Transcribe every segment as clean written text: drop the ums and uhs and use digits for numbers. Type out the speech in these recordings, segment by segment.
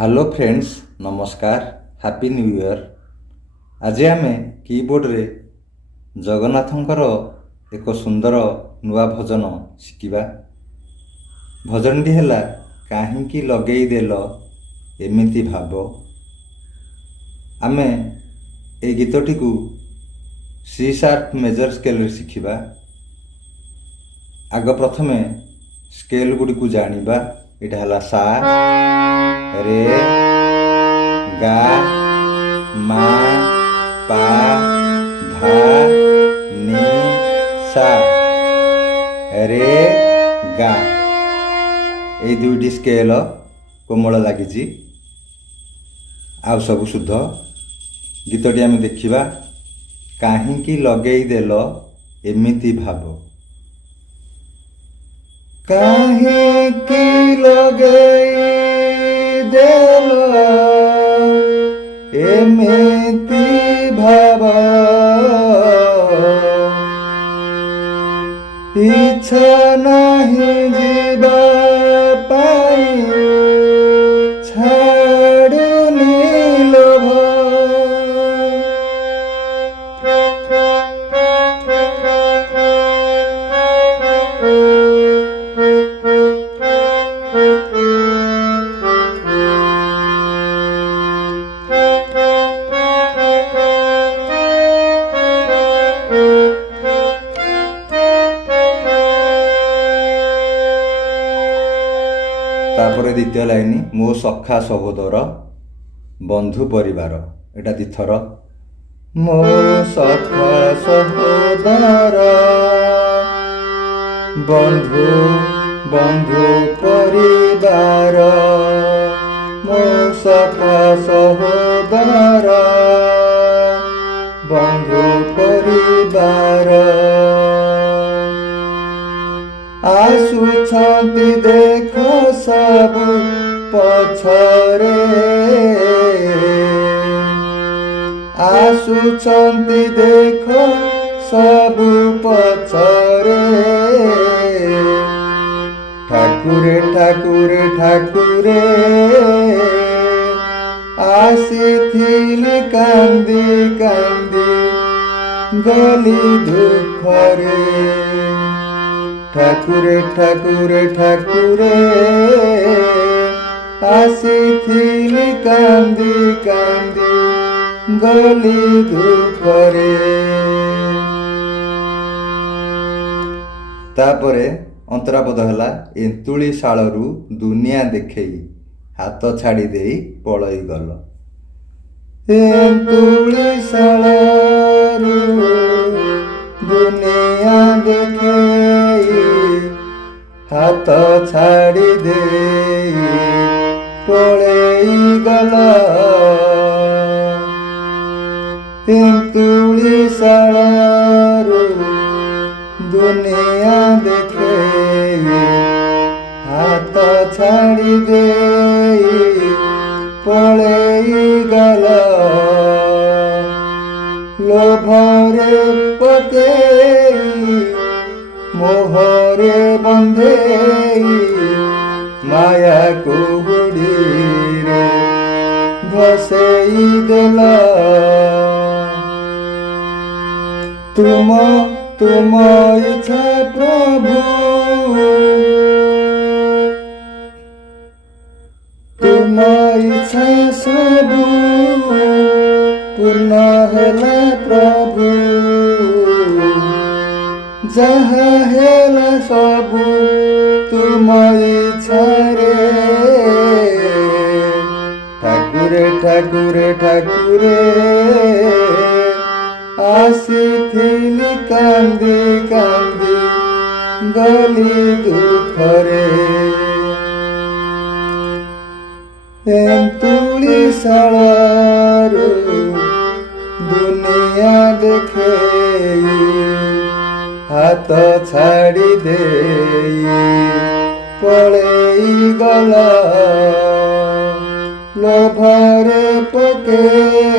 Hello friends, नमस्कार, happy new year. आज आम कीबोर्ड रे जगन्नाथंकर एक सुंदर नुआ भजन शिखा। भजनटी है काहींकी लगेई देल एमिति भाव। आमे ए गीतटी को सी शार्प मेजर स्केल शिखा। आग प्रथमे स्केल गुड़ी को जानिबा। एटा हला सा, रे, गा, मा, पा, धा, नी, सा। रे गा ए दुईटी स्केल कोमल लगी आउ सब शुद्ध। गीतटी आम देखा। काहींकी लगेई देल एमिति भाव। काहींकी लगेई देल एमिति भाव। इच्छा नहीं जीवा पाई छाड़ुनी लोभ। तापर द्वितीय लाइन, मो सखा सहोदर बंधु परिवार। एटा दिथर। मो सखा सहोदर बंधु बंधु परिवार। मो सखा सहोदर बंधु परिवार। आसुछंती देखो सब पछरे। आसुछंती देखो सब पछरे। ठाकुरे ठाकुरे ठाकुरे आसीथिले कांदी कांदी गली दुखरे। ठाकुरे ठाकुरे ठाकुरे आसीथिले कांदी कांदी गली दुखरे। तापरे अंतरापद हला, एंतुली शालरू दुनिया देखेई हाथ छाड़ी देई पलई गल। एंतुली शालरू दुनिया देखेई हाथ छाड़ी देई पलई गल। एंतुली शालरू दुनिया देखेई हाथ छाड़ी देई पलई गल। लोभरे पकेई मोहरे बंधेई माया को गुड़ीरे भसेई देला। तुम तुम इच्छा प्रभु, तुम इच्छा सबु पूर्ण हेला प्रभु। जहाँ हेला सबु तुम इच्छा रे। ठाकुरे ठाकुरे ठाकुरे आसीथिली कांदी कांदी गली दुखरे। एंतुली शालरू दुनिया देखेई हाथ छाड़ी देई पलई गल। लोभरे पकेई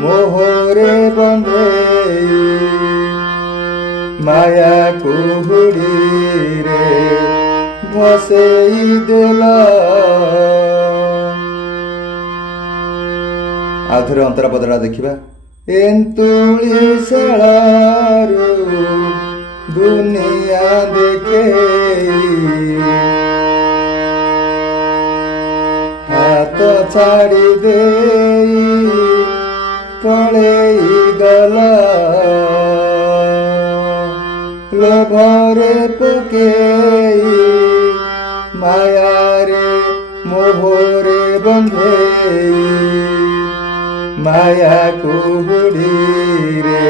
मोहरे बंधेई माया कुहुड़ी रे भसेई देला। ଆଉ ଥରେ ଅନ୍ତରା ପଦଟା ଦେଖିବା। ଏନ୍ତୁଳି ଶାଳରୁ ଦୁନିଆ ଦେଖେଇ ହାତ ଛାଡ଼ି ଦେଇ ପଳେଇ ଗଲା ଲୋଭରେ ପକେଇ ମାୟାରେ ମୋହରେ ବନ୍ଧେଇ ମାୟାକୁ ବୁଢ଼ୀରେ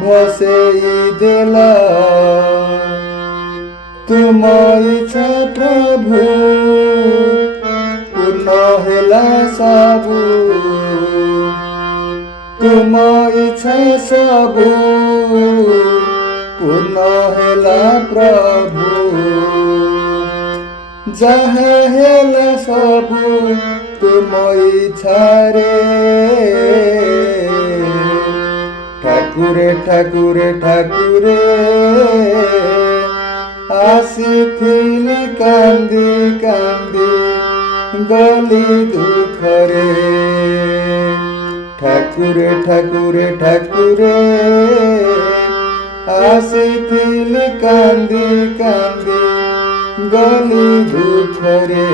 ଭସେଇ ଦେଲା। ତୁମ ଇଚ୍ଛା ପ୍ରଭୁ ପୂର୍ଣ୍ଣ ହେଲା ସବୁ, ତୁମ ଇଚ୍ଛା ସବୁ ପୂର୍ଣ୍ଣ ହେଲା ପ୍ରଭୁ। ଯାହା ହେଲା ସବୁ ତୁମ ଇଚ୍ଛାରେ ଠାକୁରେ ଠାକୁରେ ଠାକୁରେ ଆସିଥିଲି କାନ୍ଦି କାନ୍ଦି ଗଲି ଦୁଃଖରେ। ଠାକୁରେ ଠାକୁରେ ଠାକୁରେ ଆସିଥିଲି କାନ୍ଦି କାନ୍ଦି ଗଲି ଦୁଃଖରେ।